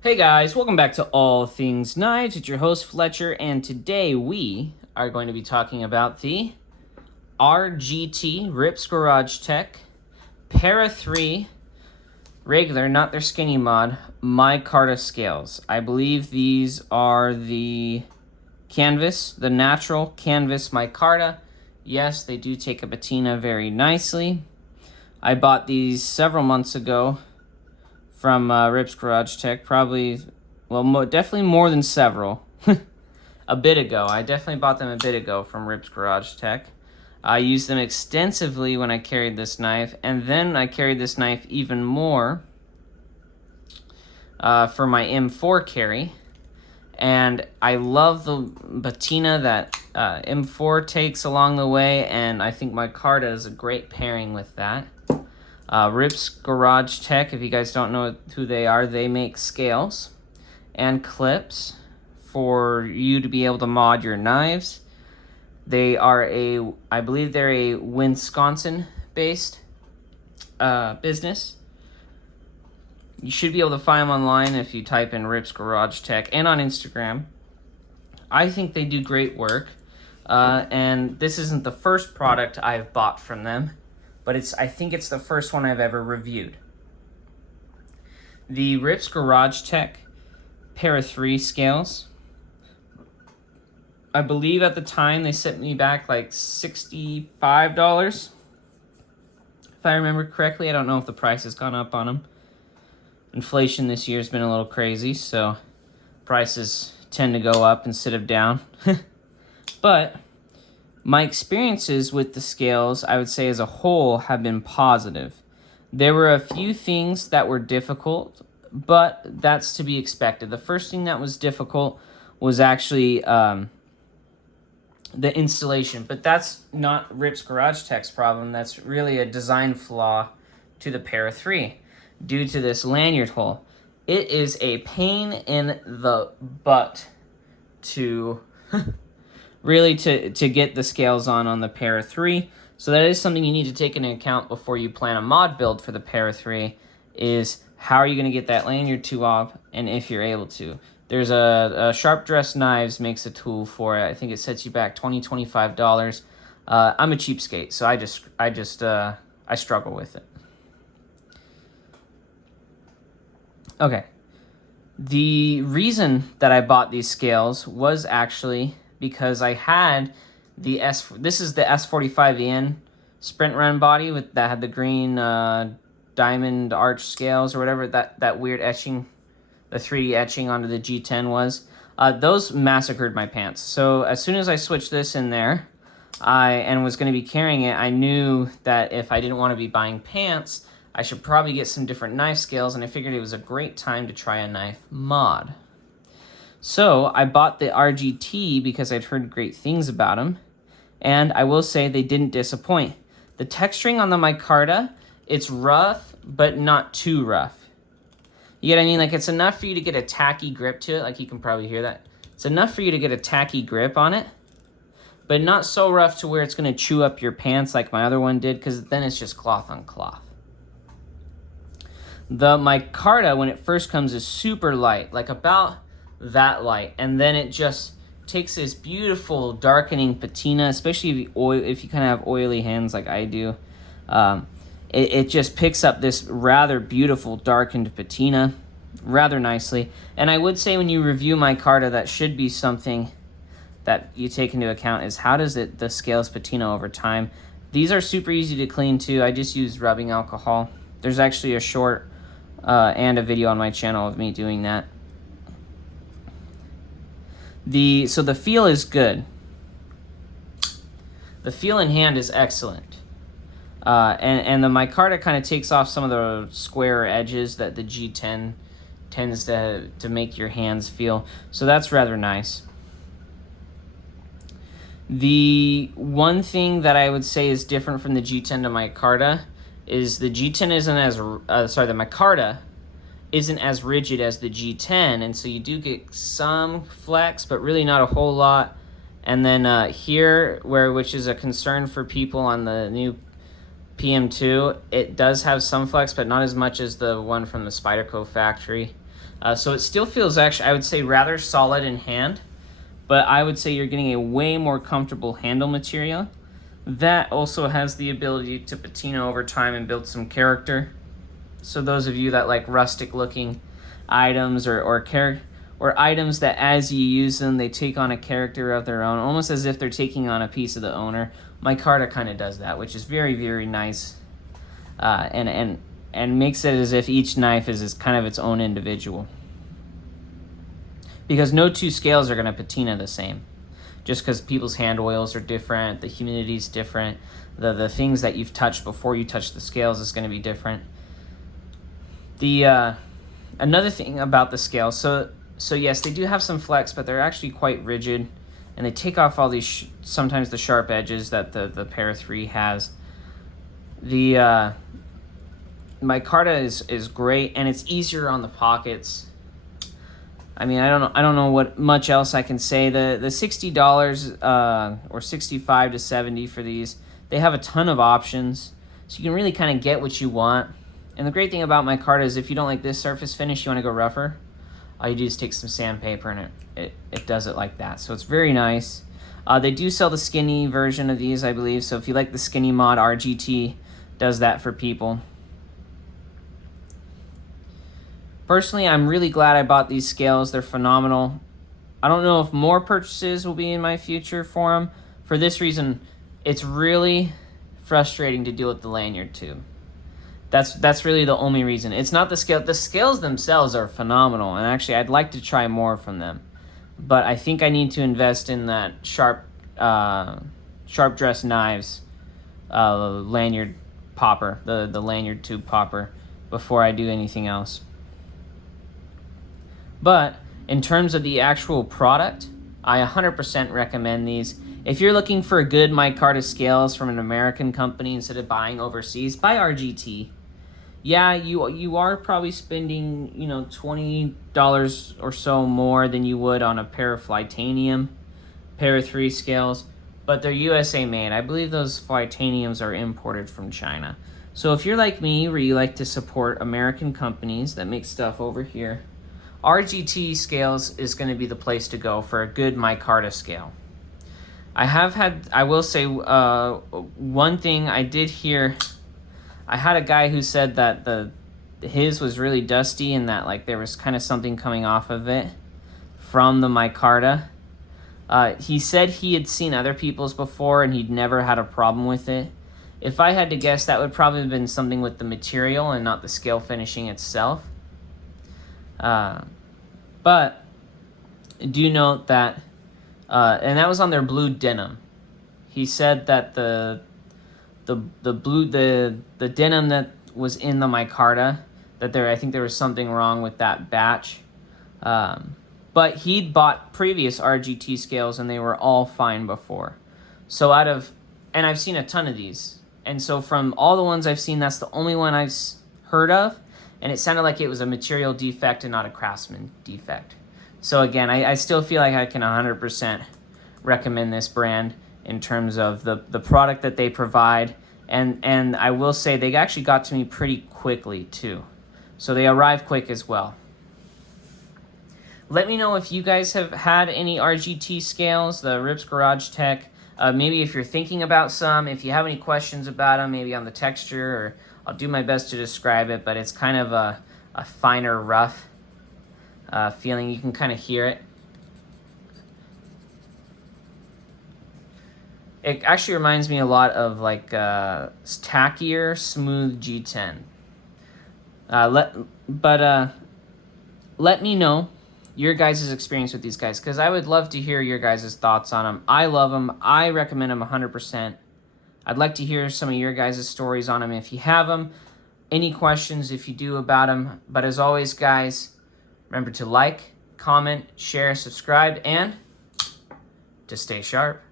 Hey guys, welcome back to All Things Knives. It's your host Fletcher, and today we are going to be talking about the RGT Rips Garage Tech Para 3 regular, not their skinny mod, Micarta scales. I believe these are the canvas, the natural canvas Micarta. Yes, they do take a patina very nicely. I bought these several months ago from Rips Garage Tech, probably, well, definitely more than several. A bit ago. I definitely bought them a bit ago from Rips Garage Tech. I used them extensively when I carried this knife, and then I carried this knife even more for my M4 carry. And I love the patina that M4 takes along the way, and I think Micarta is a great pairing with that. Rips Garage Tech, if you guys don't know who they are, they make scales and clips for you to be able to mod your knives. They are I believe they're a Wisconsin-based business. You should be able to find them online if you type in Rips Garage Tech and on Instagram. I think they do great work, and this isn't the first product I've bought from them, but I think it's the first one I've ever reviewed. The Rips Garage Tech Para 3 scales, I believe at the time they sent me back like $65, if I remember correctly. I don't know if the price has gone up on them. Inflation this year has been a little crazy, so prices tend to go up instead of down. But my experiences with the scales, I would say as a whole, have been positive. There were a few things that were difficult, but that's to be expected. The first thing that was difficult was actually the installation, but that's not Rips Garage Tech's problem. That's really a design flaw to the Para 3 due to this lanyard hole. It is a pain in the butt to really to get the scales on the Para 3. So that is something you need to take into account before you plan a mod build for the Para 3, is how are you going to get that lanyard tube off, and if you're able to. There's a Sharp Dress Knives makes a tool for it. I think it sets you back $25. I'm a cheapskate, so I struggle with it. Okay. The reason that I bought these scales was actually because I had this is the S45N sprint run body that had the green diamond arch scales or whatever, that weird etching, the 3D etching onto the G10 was. Those massacred my pants. So as soon as I switched this in there and was going to be carrying it, I knew that if I didn't want to be buying pants, I should probably get some different knife scales, and I figured it was a great time to try a knife mod. So I bought the RGT because I'd heard great things about them, and I will say they didn't disappoint. The texturing on the Micarta, it's rough, but not too rough. You get what I mean? Like, it's enough for you to get a tacky grip to it, like you can probably hear that. It's enough for you to get a tacky grip on it, but not so rough to where it's going to chew up your pants like my other one did, because then it's just cloth on cloth. The Micarta, when it first comes, is super light, like about that light, and then it just takes this beautiful darkening patina, especially if you kind of have oily hands like I do. It just picks up this rather beautiful darkened patina rather nicely. And I would say when you review Micarta, that should be something that you take into account, is how does the scales patina over time. These are super easy to clean too. I just use rubbing alcohol. There's actually a short and a video on my channel of me doing that. So the feel is good. The feel in hand is excellent. And the Micarta kind of takes off some of the square edges that the G10 tends to make your hands feel. So that's rather nice. The one thing that I would say is different from the G10 to Micarta is the G10 the Micarta isn't as rigid as the G10, and so you do get some flex, but really not a whole lot. And then here, which is a concern for people on the new PM2, it does have some flex, but not as much as the one from the Spyderco factory. So it still feels actually, I would say, rather solid in hand, but I would say you're getting a way more comfortable handle material. That also has the ability to patina over time and build some character. So those of you that like rustic looking items or items that as you use them, they take on a character of their own, almost as if they're taking on a piece of the owner. Micarta kind of does that, which is very, very nice, and makes it as if each knife is kind of its own individual. Because no two scales are going to patina the same. Just because people's hand oils are different, the humidity's different, the things that you've touched before you touch the scales is going to be different. The another thing about the scales, so yes, they do have some flex, but they're actually quite rigid, and they take off all these sometimes the sharp edges that the Para 3 has. The Micarta is great, and it's easier on the pockets. I mean, I don't know what much else I can say. The $60 or $65 to $70 for these, they have a ton of options, so you can really kind of get what you want. And the great thing about Micarta is if you don't like this surface finish, you want to go rougher, all you do is take some sandpaper and it does it like that. So it's very nice. They do sell the skinny version of these, I believe. So if you like the skinny mod, RGT does that for people. Personally, I'm really glad I bought these scales. They're phenomenal. I don't know if more purchases will be in my future for them. For this reason, it's really frustrating to deal with the lanyard tube. That's really the only reason. It's not the scale. The scales themselves are phenomenal, and actually I'd like to try more from them. But I think I need to invest in that sharp dress knives lanyard popper, the lanyard tube popper, before I do anything else. But in terms of the actual product, I 100% recommend these. If you're looking for a good micarta scales from an American company instead of buying overseas, buy RGT. Yeah, you are probably spending, $20 or so more than you would on a pair of Flytanium Para 3 scales, but they're USA made. I believe those Flytaniums are imported from China. So if you're like me, where you like to support American companies that make stuff over here, RGT scales is going to be the place to go for a good micarta scale. I will say one thing I did hear. I had a guy who said that his was really dusty and that like there was kind of something coming off of it from the micarta. He said he had seen other people's before and he'd never had a problem with it. If I had to guess, that would probably have been something with the material and not the scale finishing itself. But do note that, and that was on their blue denim. He said that the denim that was in the micarta, that I think there was something wrong with that batch. But he'd bought previous RGT scales and they were all fine before. So and I've seen a ton of these. And so from all the ones I've seen, that's the only one I've heard of. And it sounded like it was a material defect and not a craftsman defect. So again, I still feel like I can 100% recommend this brand in terms of the product that they provide. And I will say they actually got to me pretty quickly too. So they arrived quick as well. Let me know if you guys have had any RGT scales, the Rips Garage Tech. Maybe if you're thinking about some, if you have any questions about them, maybe on the texture, or I'll do my best to describe it, but it's kind of a finer, rough feeling. You can kind of hear it. It actually reminds me a lot of like tackier, smooth G10. Let me know your guys' experience with these guys, because I would love to hear your guys' thoughts on them. I love them. I recommend them 100%. I'd like to hear some of your guys' stories on them if you have them. Any questions if you do about them. But as always, guys, remember to like, comment, share, subscribe, and to stay sharp.